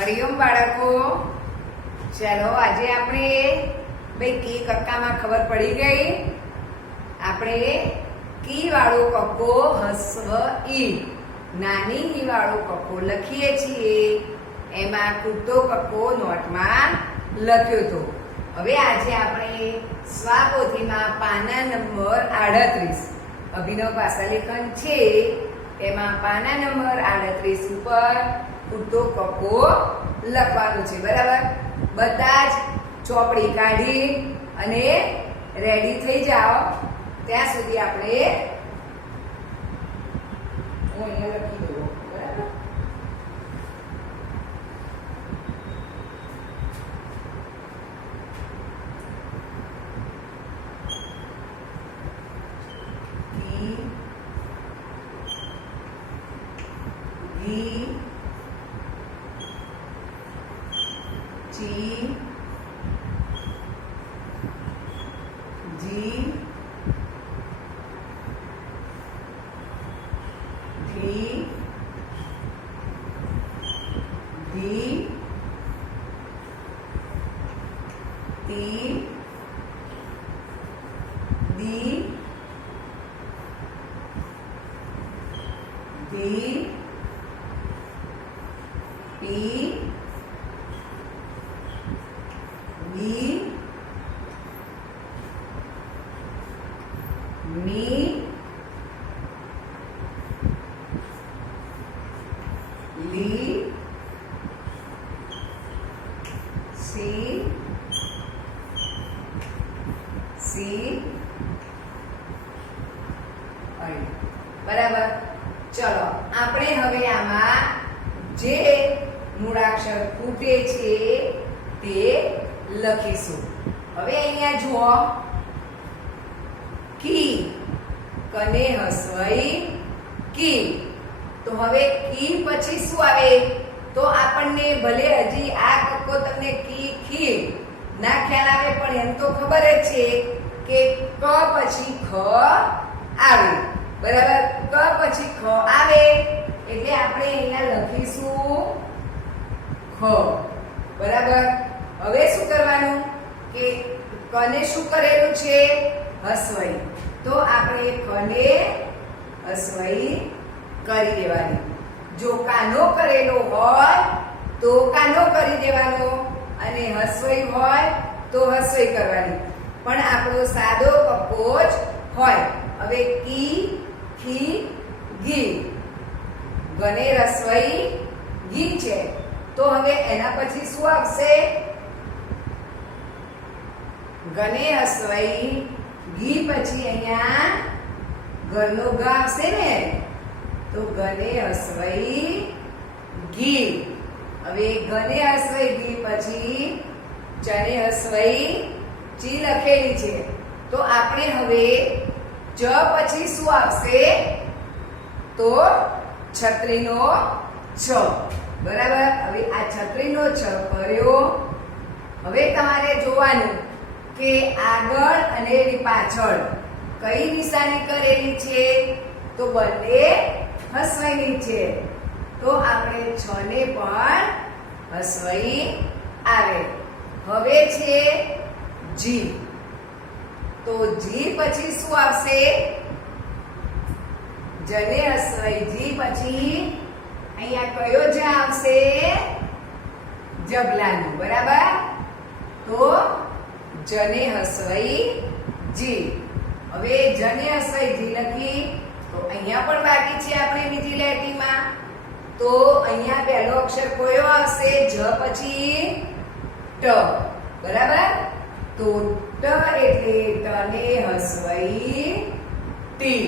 હરિઓમ બાળકો, ચાલો આજે આપણે ભાઈ કી કક્કામાં ખબર પડી ગઈ. આપણે કી વાળો કક્કો હસ્વ ઈ નાની ઈ વાળો કક્કો લખીએ છીએ. એમાં કૂદતો કક્કો નોટમાં લખ્યો હતો. હવે આજે આપણે સ્વાપોથીમાં પાના નંબર 38 અભિનવ ભાષાલેખન છે. એમાં પાના નંબર 38 ઉપર કૂદતો કક્કો લખવાનો છે. બરાબર, બધા જ ચોપડી કાઢી અને રેડી થઈ જાઓ. ત્યાં સુધી આપણે હું અહીંયા લખી દઉં. બરાબર, કી જી જી ધી ધી તી દી ધી પી મી મી લી સી સી અઈ. બરાબર, ચલો આપણે હવે આમાં જે મૂળાક્ષર ખૂટે છે તે લખીશું. હવે અહીંયા જુઓ, કી કને હસવઈ કી. તો હવે કી પછી શું આવે? તો આપણને ભલે હજી આ કક્કો તમને કી ખી ના ખ્યાલ આવે, પણ એમ તો ખબર જ છે કે ક પછી ખ આવે. બરાબર, ક પછી ખ આવે એટલે આપણે અહીંયા લખીશું ખ. બરાબર, હવે શું કરવાનું કે કને શું કરેલું છે? હસવઈ. તો આપણે કને હસવઈ કરી દેવાની. જો કાનો કરેલો હોય તો કાનો કરી દેવાનો, અને હસવઈ હોય તો હસવઈ કરવાની. પણ આપણો સાદો કક્કો જ હોય. હવે કી ખી ગી, ગને રસવઈ ગી છે. તો હવે એના પછી શું આવશે? ગને હસવઈ ગી પછી અહીંયા ઘરનો ગ આવશે ને, તો ગને હસવઈ ગી. હવે ગને હસવઈ ગી પછી ચને હસવઈ ચી લખેલી છે. તો આપણે હવે ચ પછી શું આવશે? તો છત્રીનો છ. બરાબર, હવે આ છત્રીનો છ કર્યો. હવે તમારે જોવાનું કે આગળ અને પાછળ કઈ નિશાની કરેલી છે? તો બંને હસવઈની છે. તો આપણે છ ને પણ હસવઈ આવે. હવે છે જી. તો જી પછી શું આવશે? જને હસવઈ જી પછી અહીંયા કયો જ આવશે? જબલાનું. બરાબર, તો જને હસવઈ જી. હવે જને હસવઈ જી લખી. તો અહીંયા પણ બાકી છે આપણે બીજી લાઈનમાં. તો અહીંયા પહેલો અક્ષર કયો આવશે? જ પછી ટ. બરાબર, તો ટ એટલે ટને હસવઈ ટી.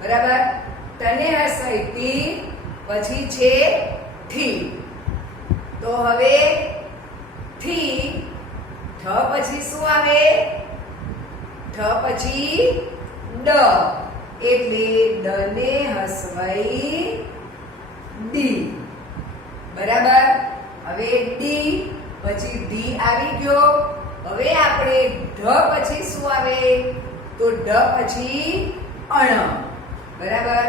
બરાબર, ટને હસવઈ ટી પછી છે ઠી. તો હવે ઠી, ઠ પછી શું આવે? ઠ પછી ડ એટલે ડને હસવઈ ડી. બરાબર, હવે ડી પછી ડી આવી ગયો. હવે આપણે ઢ પછી શું આવે? તો ઢ પછી અણ. બરાબર,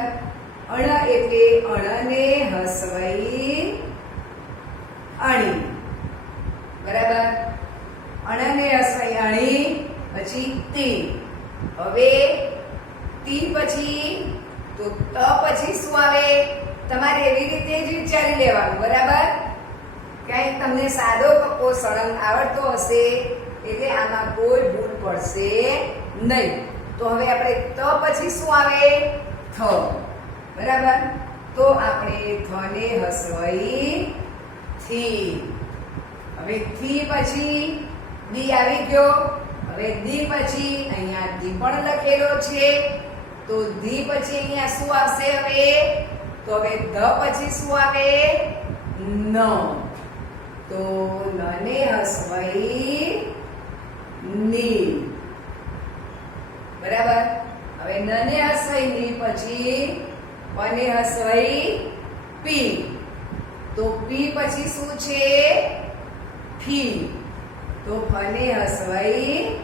અણ એટલે અણને હસવઈ અણી. બરાબર? અણને હસવાઈ અણી, પછી તી. હવે તી પછી તો ત પછી શું આવે? તમારે એવી રીતે જ વિચારી લેવાનું. બરાબર? ક્યાંય તમને સાદો કક્કો સળંગ આવડતો હશે એટલે આમાં કોઈ ભૂલ પડશે નહીં. તો હવે આપણે ત પછી શું આવે? થ. બરાબર? તો આપણે થને હસવાઈ થી. હવે થી પછી દી આવી ગયો. હવે દી પછી અહીંયા દી પણ લખેલો છે. તો દી પછી અહીંયા શું આવશે? હવે તો હવે ધ પછી શું આવે? ન. તો નને હસવાઈ ની. બરાબર? હવે નને હસવાઈ ની પછી પને હસવાઈ પી. તો પી પછી શું છે? ફી. તો ફને હસવાઈ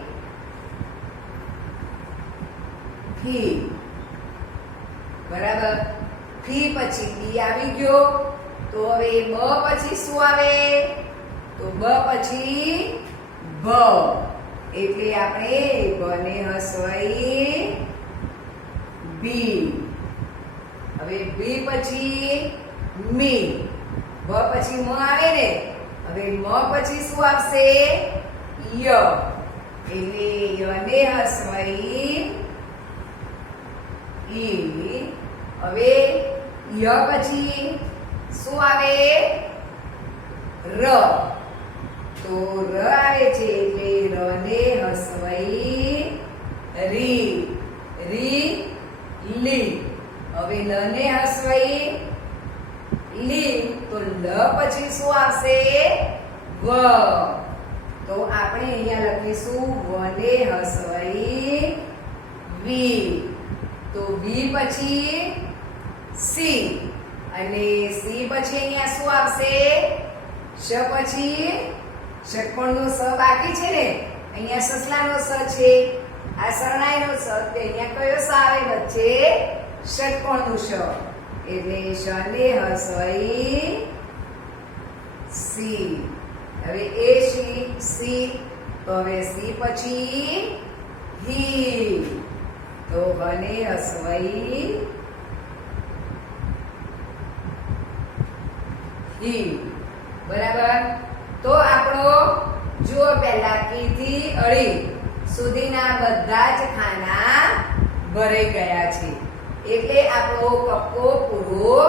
ફી. બરાબર? ફી પછી બી આવી ગયો. તો હવે બ પછી શું આવે? તો બ પછી ભ. એટલે આપણે બને હસવાઈ બી. હવે બી પછી મી. બ પછી મ આવે ને. હવે મ પછી શું આવશે? ય. એટલે યને હસવાઈ ઈ. હવે ય પછી શું આવે? ર. તો ર આવે છે એટલે રને હસવાઈ રી. રી લી. હવે લને હસવાઈ લી. તો લ પછી શું આવશે? વ. તો આપણે અહીંયા લખીશું વને હસવાઈ વી. તો વી પછી સી. અને સી પછી અહીંયા શું આવશે? શ પછી ષટ્કોણનો સ બાકી છે ને. અહીંયા સસલાનો સ છે. આ શરણાઈનો સ. તે અહીંયા કયો સ આવે વચ્ચે? ષટ્કોણનું શ. એટલે શને હસવાઈ સી. હવે એ સી. તો હવે સી પછી હી. તો બને હસવાઈ હી. બરાબર? તો આપણો જુઓ પહેલા કી થી અળી સુધીના બધા જ ખાના ભરાઈ ગયા છે. એટલે આપણો કક્કો પૂરો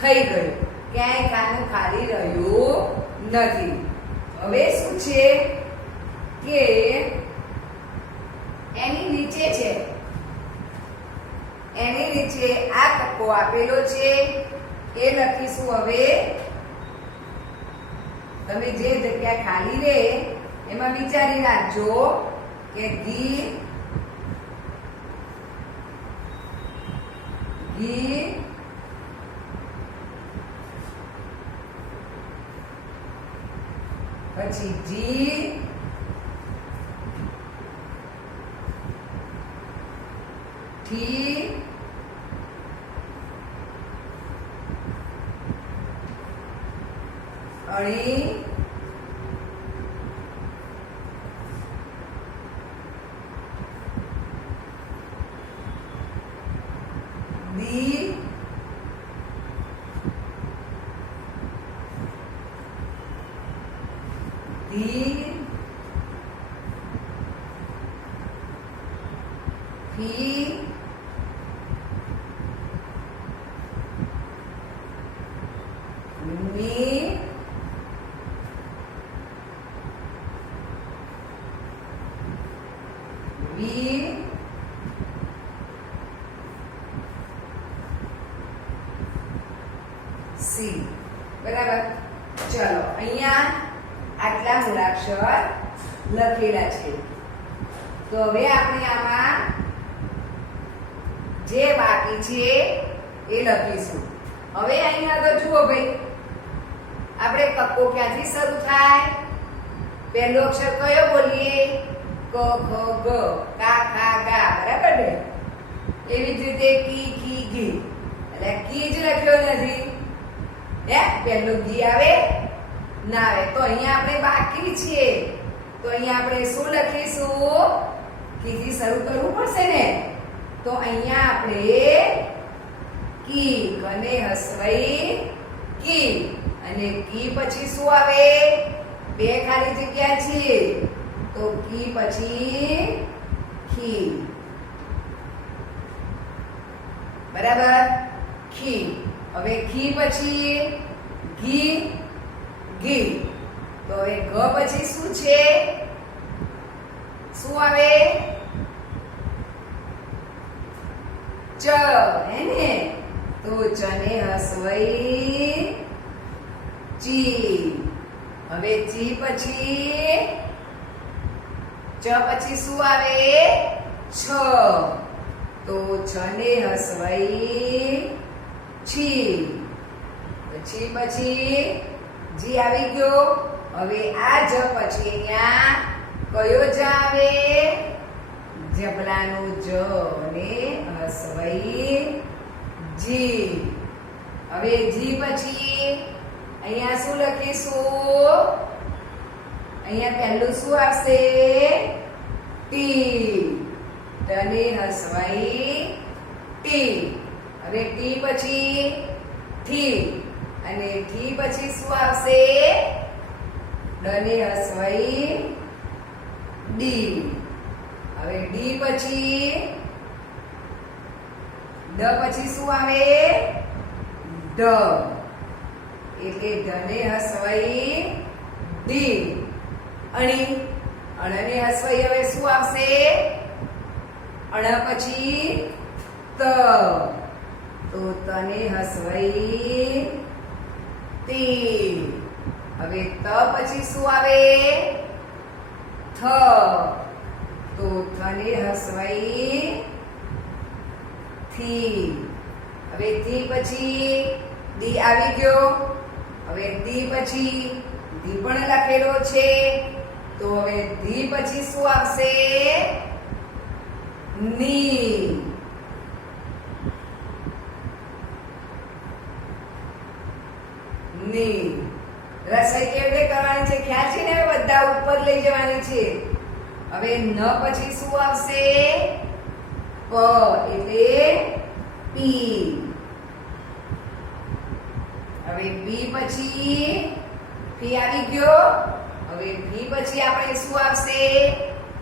થઈ ગયો. ક્યાંય ખાનું ખાલી રહ્યું નથી. હવે શું છે કે એની નીચે છે, એની નીચે આ કક્કો આપેલો છે એ લખીશું. હવે તમે જે જગ્યા ખાલી રહે એમાં વિચારી રાખજો કે ઘી પછી જી ઠી અળી દી ધી ફી મી વી સી. બરાબર? ચલો અહીંયા આટલા મૂળાક્ષર લખેલા છે. તો હવે આપણે આમાં જે બાકી છે એ લખીશું. હવે અહીંયા તો જુઓ ભાઈ, આપણે કક્કો ક્યાંથી શરૂ થાય? પહેલો અક્ષર કયો બોલીએ? ક ખ ગ, કા ખા ગા. બરાબર ને? એવી જ રીતે કી ખી ઘી. એટલે કી જ લખ્યો નથી. પહેલો ઘી આવે ના આવે. તો અહીંયા આપણે બાકી છીએ. તો અહીંયા આપણે શું લખીશું? કીથી શરૂ કરવું પડશે ને. તો અહીંયા આપણે કી, કને હસવઈ કી, અને કી પછી શું આવે? બે ખાલી જગ્યા છે. તો કી પછી ખી. બરાબર? ખી. હવે ખી પછી ઘી, ઘી. તો હવે ગ પછી શું છે? શું આવે? ચ, હે ને? તો ચને હસવઈ ચી. હવે ચી પછી ચ પછી શું આવે? છ. તો છને હસવઈ છી. પછી જી આવી ગયો. હવે આ જ પછી અહીંયા કયો જ આવે? જબલાનો જ, અને હસવઈ જી. હવે જી પછી અહીંયા શું લખીશું? અહીંયા પહેલું શું આવશે? ટી. તને હસવઈ ટી. હવે ટી પછી થી, અને થી પછી શું આવશે? ડને હસવઈ ડી. હવે ડી પછી ડ પછી શું આવે? ઢ. એટલે ઢને હસવઈ ડી. અણી. અણને હસવઈ હવે શું આવશે? અણ પછી ત. તો તને હસવઈ તી. હવે ત પછી શું આવે? થ. તો થને હસવઈ થી. હવે થી પછી દી આવી ગયો. હવે દી પછી દી પણ લખેલો છે. તો હવે દી પછી શું આવશે? ની. ની. રસોઈ કેવી રીતે કરવાની છે ખ્યાલ છે ને? હવે બધા ઉપર લઈ જવાની છે. હવે ન પછી શું આવશે? પ, એટલે પી. હવે બી પછી પી આવી ગયો. હવે બી પછી આપણે શું આવશે?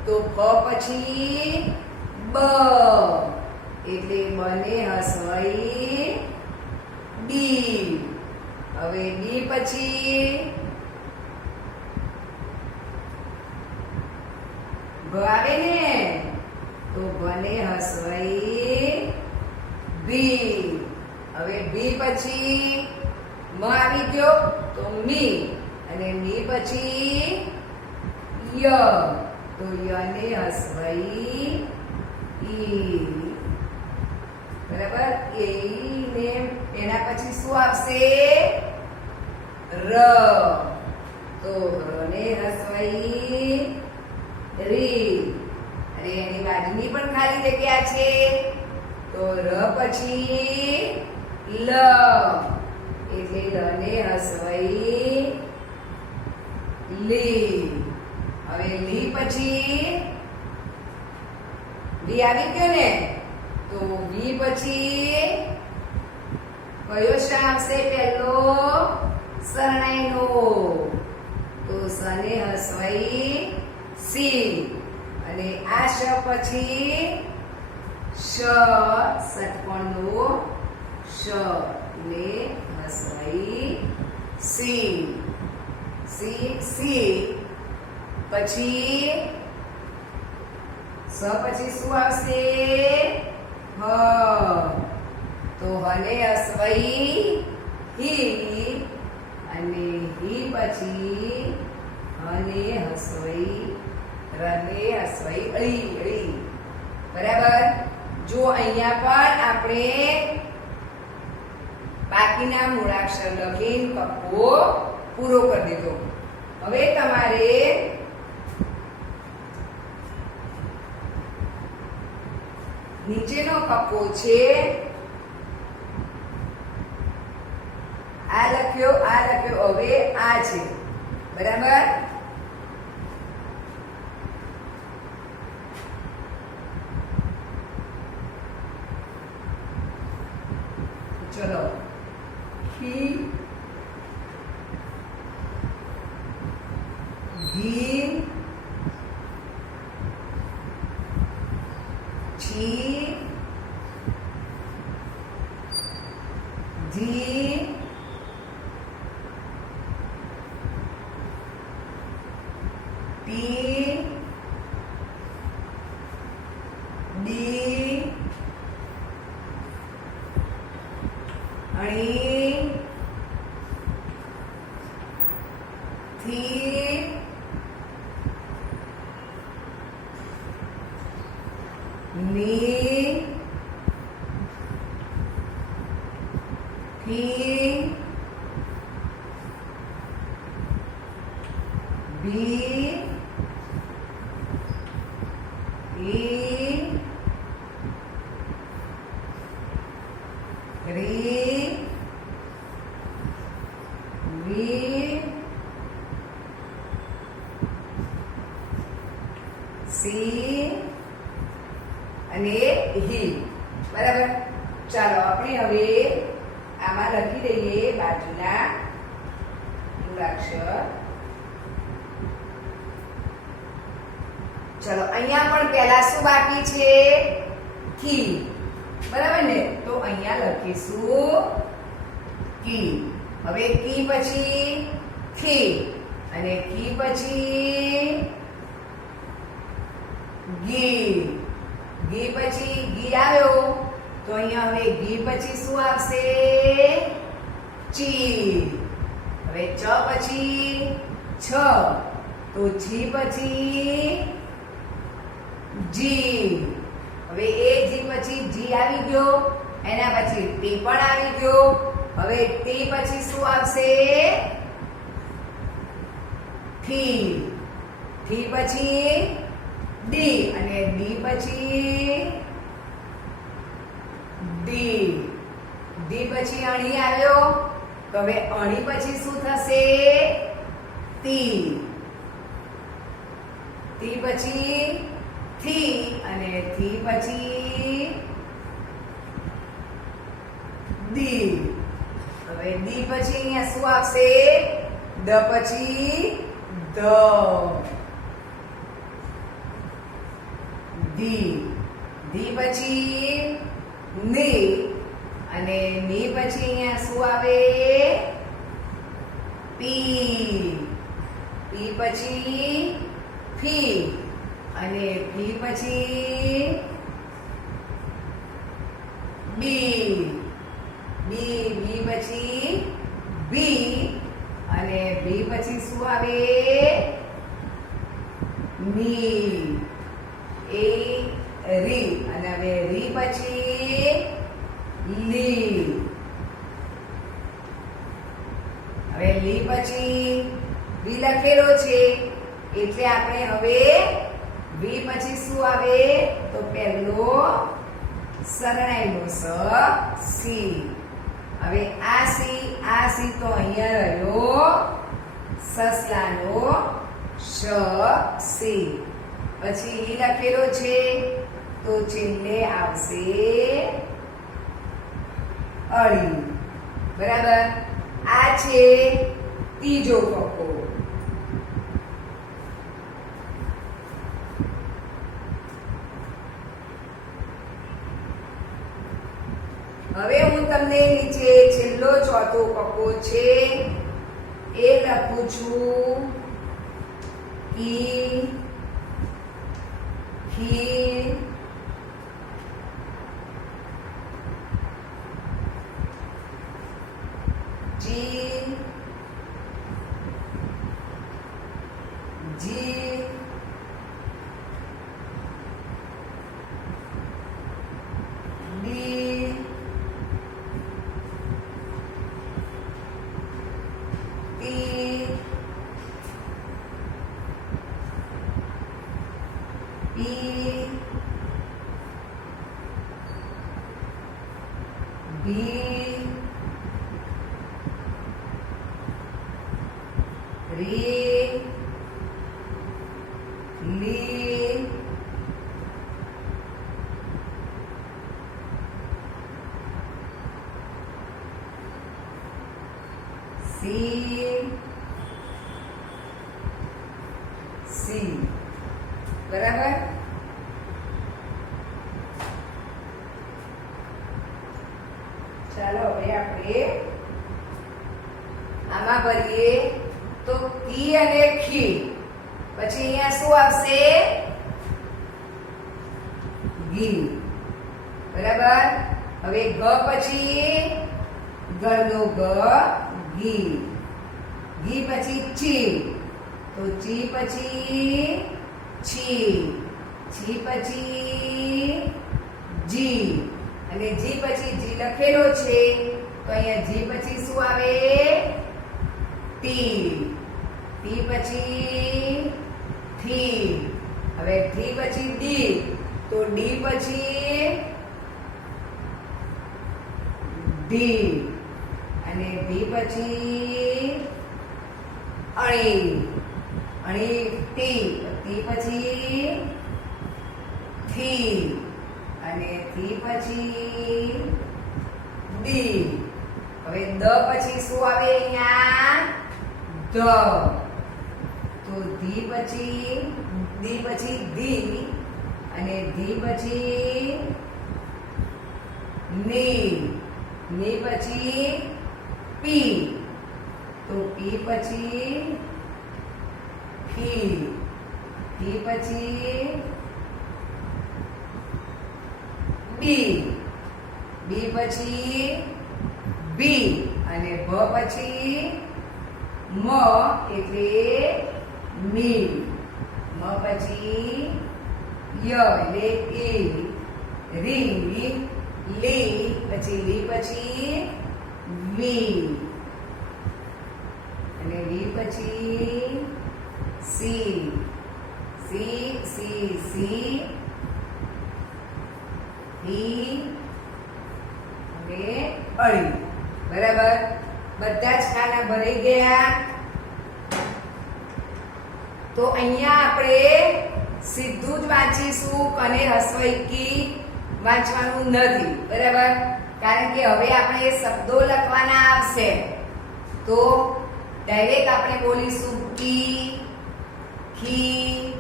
તો પ પછી બ, એટલે બને હસવઈ ડી. હવે ડી પછી બ આવે ને? તો બને હસવઈ બી. હવે બી પછી મ આવી ગયો. તો મી. અને મી પછી ય. તો યને હસવઈ ઈ. બરાબર? ને એના પછી શું આવશે? ર. તો રને હસવઈ રી. અને એની બાજુની પણ ખાલી જગ્યા છે. તો ર પછી લ, એટલે રને હસવઈ લી. હવે લી પછી લી આવી ગયો ને? તો વી પછી કયો શ આવશે? પહેલો શરણાઈનો. તો સને હસવઈ સી. અને આ શ પછી શ, ષટકોણનો શ, ને હસવઈ સી. C, C. પછી સ પછી શું આવશે? હ. તો હને હસવઈ હી. અને હી પછી હને હસવઈ, રને હસવઈ અળી, અળી. બરાબર? જો અહીંયા પણ આપણે બાકીના મૂળાક્ષર લખીને કપ્પો પૂરો કરી દીધો. હવે તમારે નીચેનો કપ્પો છે. આ લખ્યો, આ લખ્યો. હવે આ છે. બરાબર. ચલો ખી ઘી છી જી ટી ડી અણી થી ની થી બી ઈ રી વી સી અને હી. બરાબર. ચાલો આપણે હવે આમાં લખી દઈએ બાજુના મૂળાક્ષર. ચલો અહીંયા પણ પહેલા શું બાકી છે? કી. બરાબર ને? તો અહીંયા લખીશું કી. હવે કી પછી થી અને કી પછી ગી. ઘી પછી ઘી આવ્યો તો અહીંયા હવે ઘી પછી શું આવશે? ચી. હવે ચ પછી છ તો જી પછી જી. હવે એ જી પછી જી આવી ગયો, એના પછી ટી પણ આવી ગયો. હવે ટી પછી શું આવશે? થી. થી પછી ડી અને ડી પછી ડી. ડી પછી અણી આવ્યો તો હવે અણી પછી શું થશે? તી. તી પછી થી અને થી પછી ડી. હવે ડી પછી અહીંયા શું આવશે? દ પછી ધ. ધી. ધી પછી ની અને ની પછી અહીંયા શું આવે? પી. પી પછી ફી અને ફી પછી બી. બી. બી પછી બી અને બી પછી શું આવે? ની. એ રી અને હવે રી પછી લી. હવે લી પછી વી લખેલો છે એટલે આપણે હવે વી પછી શું આવે? તો પહેલો સરણાઈનો સ સી. હવે આ સી તો અહીંયા રહ્યો સસલાનો શ સી. પછી ઈ લખેલો છે તો છેલ્લે આવશે અળી. બરાબર. આ છે ત્રીજો કક્કો. હવે હું તમને નીચે છેલ્લો ચોથો કક્કો છે એ લખું છું. ઈ ખી જી જી ડી ટી પી બી રી સી સી બરાબર. ચાલો હવે આપણે આમાં ભરીએ તો કી અને ખી, પછી અહીંયા શું આવશે? ગી. બરાબર. હવે ગ પછી ગળનો ગ ગી. ગી પછી ચી, તો ચી પછી છી. છી પછી જી, અને જી પછી જી લખેલો છે તો અહીંયા જી પછી શું આવે? ટી. ટી પછી થી. હવે થી પછી ડી, તો ડી પછી ડી, અને ડી પછી અણી. અણી ટી, ટી પછી થી, અને થી પછી ડી. હવે દ પછી શું આવે અહીંયા? ધ. તો ધી પછી ધી, અને ધી પછી ની. ની પછી પી, તો પી પછી ફી. ફી પછી બી. બી પછી બી, અને ભ પછી મ એટલે મી. મ પછી ય એટલે ઈ. રી. લી પછી લી પછી વી, અને વી પછી C. C C C E, અને અળી. બરાબર. બધા જ ખાના ભરાઈ ગયા. તો અહીંયા આપણે સીધું જ વાંચીશું, કને હસવાઈ કી વાંચવાનું નથી. બરાબર. કારણ કે હવે આપણે શબ્દો લખવાના આવશે, તો ડાયરેક્ટ આપણે બોલીશું કી, ખી,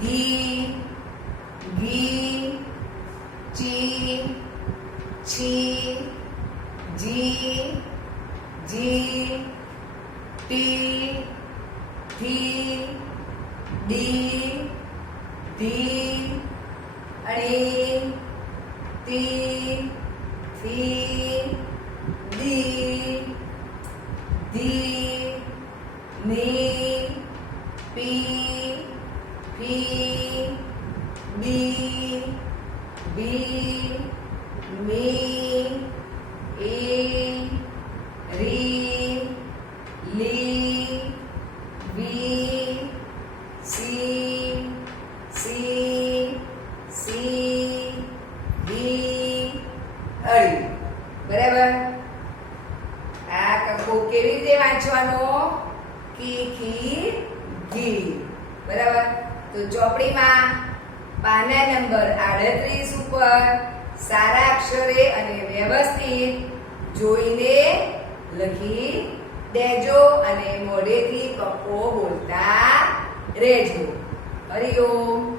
ગી, ગી, ચી, છી, જી, જી, ટી, થી, ડી, ધી, અણી, તી, થી, દી, ધી, ની, પી, ફી, બી, બી, મી, ઈ, રી, લી, વી, સી, સી, સી, ડી, અળી. બરાબર. આ કક્કો કેવી રીતે વાંચવાનો? કી, ખી, ગી. બરાબર. તો ચોપડીમાં પાના નંબર 38 ઉપર સારા અક્ષરે અને વ્યવસ્થિત જોઈને લખી દેજો, અને મોઢેથી કક્કો બોલતા રહેજો. હરિઓમ.